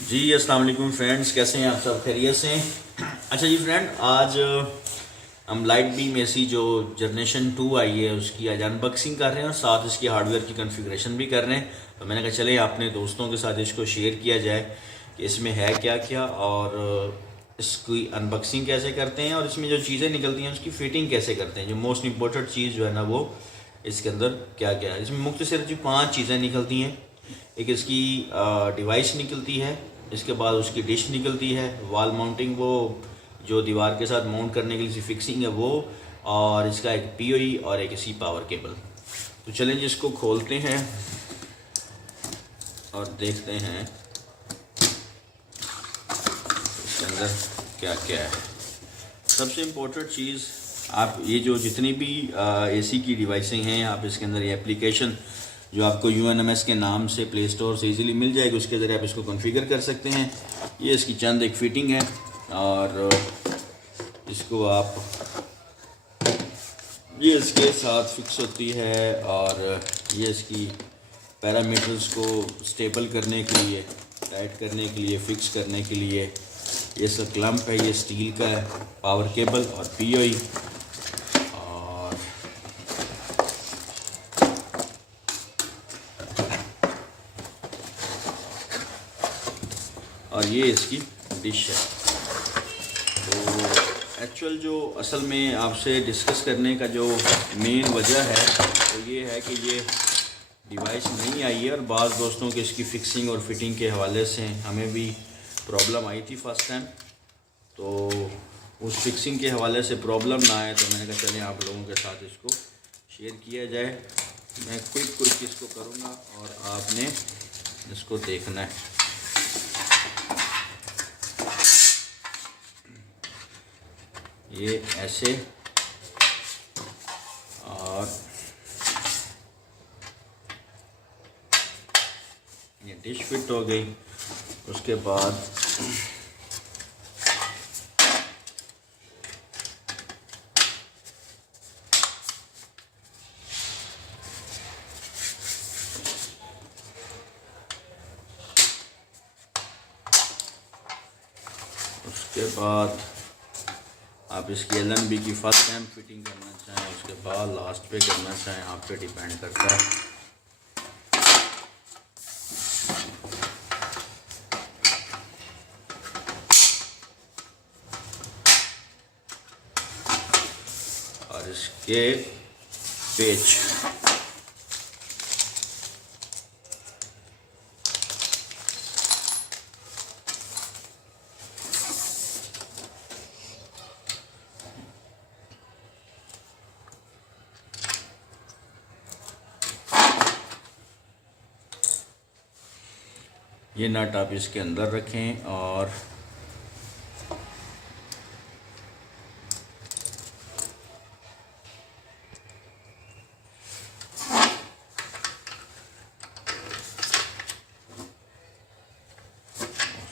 जी अस्सलाम वालेकुम फ्रेंड्स, कैसे हैं आप सब? खैरियत से हैं? अच्छा जी फ्रेंड, आज हम लाइट बीम एसी जो जनरेशन 2 आई है उसकी आज अनबॉक्सिंग कर रहे हैं और साथ इसकी हार्डवेयर की कॉन्फ़िगरेशन भी कर रहे हैं। तो मैंने कहा चले अपने दोस्तों के साथ इसको शेयर किया जाए कि इसमें है क्या क्या और इसकी अनबॉक्सिंग कैसे करते हैं और इसमें जो चीज़ें निकलती हैं उसकी फिटिंग कैसे करते हैं। जो मोस्ट इम्पोर्टेंट चीज़ जो है ना वो इसके अंदर क्या क्या है। इसमें मुख्तसर जो 5 चीज़ें निकलती हैं। एक इसकी डिवाइस निकलती है, इसके बाद उसकी डिश निकलती है, वॉल माउंटिंग वो जो दीवार के साथ माउंट करने के लिए फिक्सिंग है वो, और इसका एक पीओई और एक इसी पावर केबल। तो चलें जी इसको खोलते हैं और देखते हैं इसके अंदर क्या क्या है। सबसे इम्पोर्टेंट चीज़, आप ये जो जितनी भी एसी की डिवाइसें हैं आप इसके अंदर ये एप्लीकेशन जो आपको UNMS के नाम से प्ले स्टोर से इजीली मिल जाएगी, उसके ज़रिए आप इसको कॉन्फ़िगर कर सकते हैं। ये इसकी चंद एक फ़िटिंग है और इसको आप ये इसके साथ फिक्स होती है और ये इसकी पैरामीटर्स को स्टेबल करने के लिए, टाइट करने के लिए, फिक्स करने के लिए ये इसका क्लम्प है, ये स्टील का है, पावर केबल और पीओई। और ये इसकी डिश है। तो एक्चुअल जो असल में आपसे डिस्कस करने का जो मेन वजह है तो ये है कि ये डिवाइस नहीं आई है और बाज़ दोस्तों के इसकी फ़िक्सिंग और फिटिंग के हवाले से हमें भी प्रॉब्लम आई थी फर्स्ट टाइम। तो उस फिक्सिंग के हवाले से प्रॉब्लम ना आए तो मैंने कहा चलें आप लोगों के साथ इसको शेयर किया जाए। मैं क्विक इसको करूँगा और आपने इसको देखना है। ये ऐसे और ये डिश फिट हो गई। उसके बाद आप इसकी LNB की फर्स्ट टाइम फिटिंग करना चाहें, उसके बाद लास्ट पे करना चाहें, आप पे डिपेंड करता है। और इसके पेच ये नट आप इसके अंदर रखें और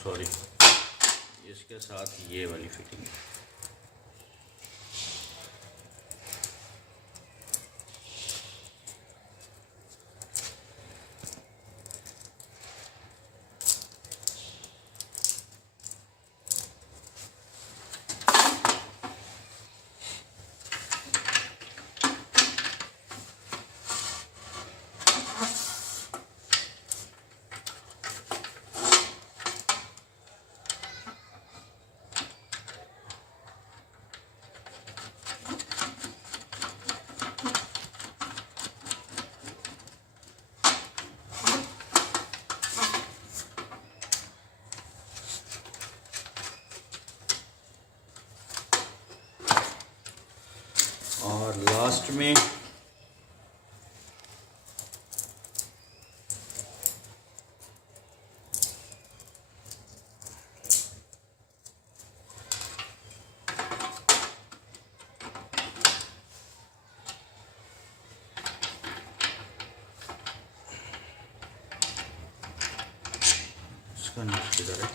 सॉरी इसके साथ ये वाली फिटिंग है। और लास्ट में इसका नीचे किधर है?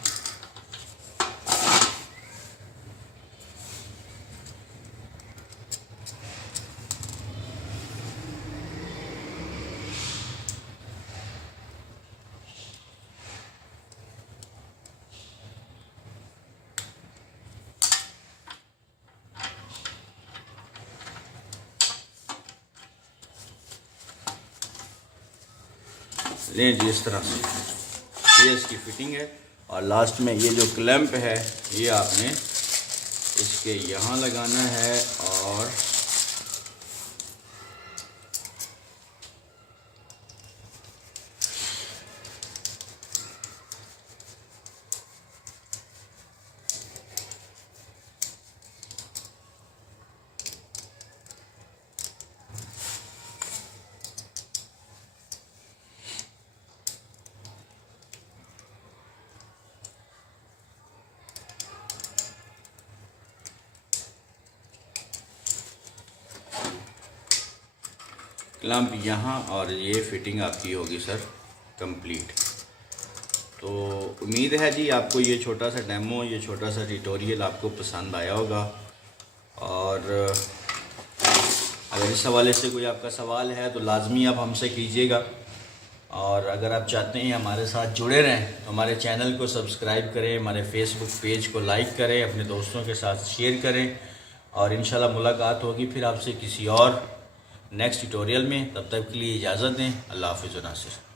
लें जी इस तरह से। ये इसकी फिटिंग है और लास्ट में ये जो क्लैंप है ये आपने इसके यहाँ लगाना है और क्लैंप यहाँ और ये फिटिंग आपकी होगी सर कंप्लीट। तो उम्मीद है जी आपको ये छोटा सा डेमो, ये छोटा सा ट्यूटोरियल आपको पसंद आया होगा। और अगर इस हवाले से कोई आपका सवाल है तो लाजमी आप हमसे कीजिएगा। और अगर आप चाहते हैं हमारे साथ जुड़े रहें तो हमारे चैनल को सब्सक्राइब करें, हमारे फेसबुक पेज को लाइक करें, अपने दोस्तों के साथ शेयर करें और इंशाल्लाह मुलाकात होगी फिर आपसे किसी और नेक्स्ट ट्यूटोरियल में। तब तक के लिए इजाज़त दें। अल्लाह हाफ़िज़ नासिर।